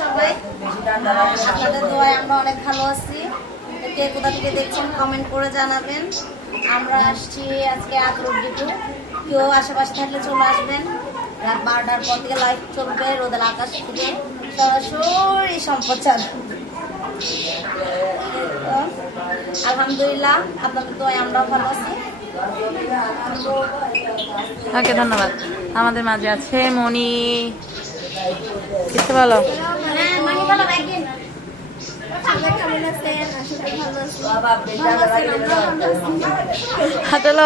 সবাই? আপনাদের দোয়ায় আমরা অনেক ভালো আছি। কে কোথা থেকে দেখছেন কমেন্ট করে জানাবেন। আমরা আসছি আজকে আখরোট ডিপু। কেউ আশেপাশে থাকলে চলে আসবেন। রাত 12টার পর থেকে লাইভ চলবে রোদেলা আকাশ থেকে সরাসরি সম্প্রচার। আলহামদুলিল্লাহ আপনাদের দোয়ায় আমরাও ভালো আছি। ওকে, ধন্যবাদ। আমাদের মাঝে আছে মনি। কিছু বলো।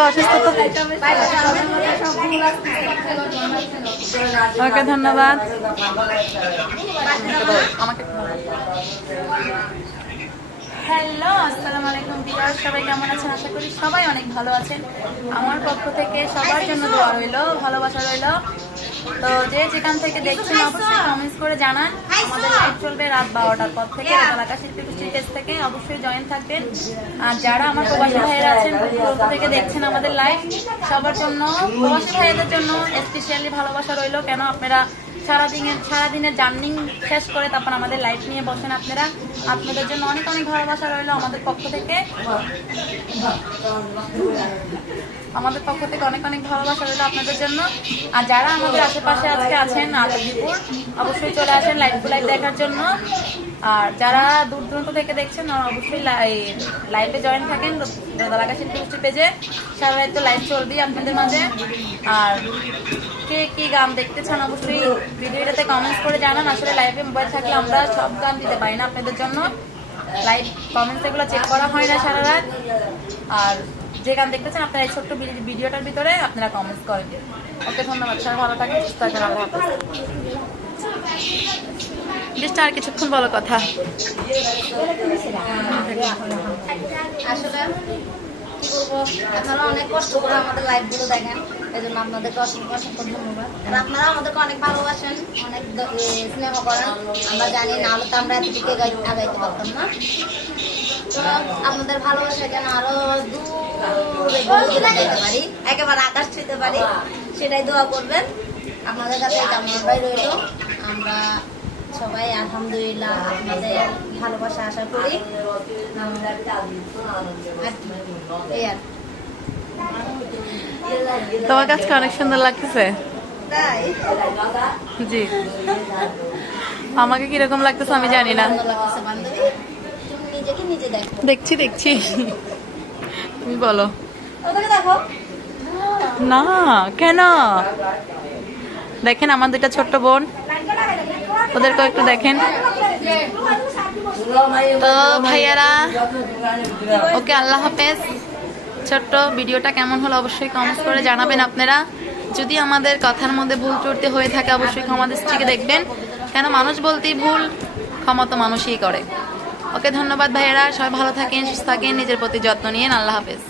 অসুস্থ। ওকে, ধন্যবাদ। আমাকে হ্যালো, আসসালামু আলাইকুম ভিউয়ার্স, সবাই কেমন আছেন? আশা করি সবাই অনেক ভালো আছেন। আমার পক্ষ থেকে সবার জন্য দোয়া রইল, ভালোবাসা রইল। তো যে যেখান থেকে দেখছেন অবশ্যই কমেন্টস করে জানান। আমাদের লাইভ চলবে রাত 12টার পর থেকে এলাকা শিল্পী পেজ থেকে, অবশ্যই জয়েন থাকবেন। আর যারা আমার প্রবাসী ভাইয়েরা আছেন থেকে দেখছেন আমাদের লাইভ, সবার জন্য, প্রবাসী ভাইয়েদের জন্য স্পেশালি ভালোবাসা রইল। কেন আপনারা সারাদিনের জার্নি শেষ করে তারপর আমাদের লাইভ নিয়ে বসেন। আপনাদের জন্য অনেক অনেক ভালোবাসা রইল আমাদের পক্ষ থেকে। অনেক অনেক ভালোবাসা রইল আপনাদের জন্য। আর যারা আমাদের আশেপাশে আজকে আছেন আলমগীরপুর, অবশ্যই চলে আসেন লাইভ দেখার জন্য। আর যারা দূর দূরান্ত থেকে দেখছেন অবশ্যই লাইভে জয়েন থাকেন এলাকা শিল্পী পেজে। সারা রাত তো লাইভ চলবেই আপনাদের মাঝে। আর কে কি গান দেখতে চান অবশ্যই ভিডিওটাতে কমেন্টস করে জানান। আসলে লাইভে মোবাইল থাকলে আমরা সব গান দিতে পারি না আপনাদের জন্য। লাইভ কমেন্টস এগুলো চেক করা হয় না সারা রাত। আর যে গান দেখতে চান আপনারা এই ছোট্ট ভিডিওটার ভিতরে আপনারা কমেন্টস করেন। ওকে, ধন্যবাদ। সবাই ভালো থাকেন, সুস্থ থাকেন। আল্লাহ হাফেজ। বেশ, আর কিছুক্ষণ বলো কথা। আসলে কি বলবো, আপনারা অনেক কষ্ট করে আমাদের লাইভ গুলো দেখেন, এই জন্য আপনাদেরকে অসংখ্য অসংখ্য ধন্যবাদ। আর আপনারা আমাদেরকে অনেক ভালোবাসেন, অনেক স্নেহ করেন। আমরা জানি না হলে তো আমরা এতটুকু আগাইতে পারতাম না। তো আপনাদের ভালোবাসা যেন আরো দূরে যেতে পারি, একেবারে আকাশ ছুঁতে পারি, সেটাই দোয়া করবেন। আপনাদের কাছে কামনাটাই রইল। আমরা সবাই আলহামদুলিল্লাহ আপনাদের ভালোবাসা আশা করি। তোমার কাছে অনেক সুন্দর লাগতেছে। জি, আমাকে কিরকম লাগতেছে আমি জানি না। দেখছি তুমি বলো না কেন। দেখেন আমার দুটা ছোট্ট বোন, ওদেরকে একটু দেখেন। তো ভাইয়ারা, ওকে, আল্লাহ হাফেজ। ছোট্ট ভিডিওটা কেমন হলো অবশ্যই কমেন্টস করে জানাবেন আপনারা। যদি আমাদের কথার মধ্যে ভুল ত্রুটি হয়ে থাকে অবশ্যই ক্ষমা দৃষ্টিতে দেখবেন। কেন মানুষ বলতেই ভুল, ক্ষমা তো মানুষই করে। ওকে, ধন্যবাদ ভাইয়েরা, সবাই ভালো থাকেন, সুস্থ থাকেন, নিজের প্রতি যত্ন নিয়েন। আল্লাহ হাফেজ।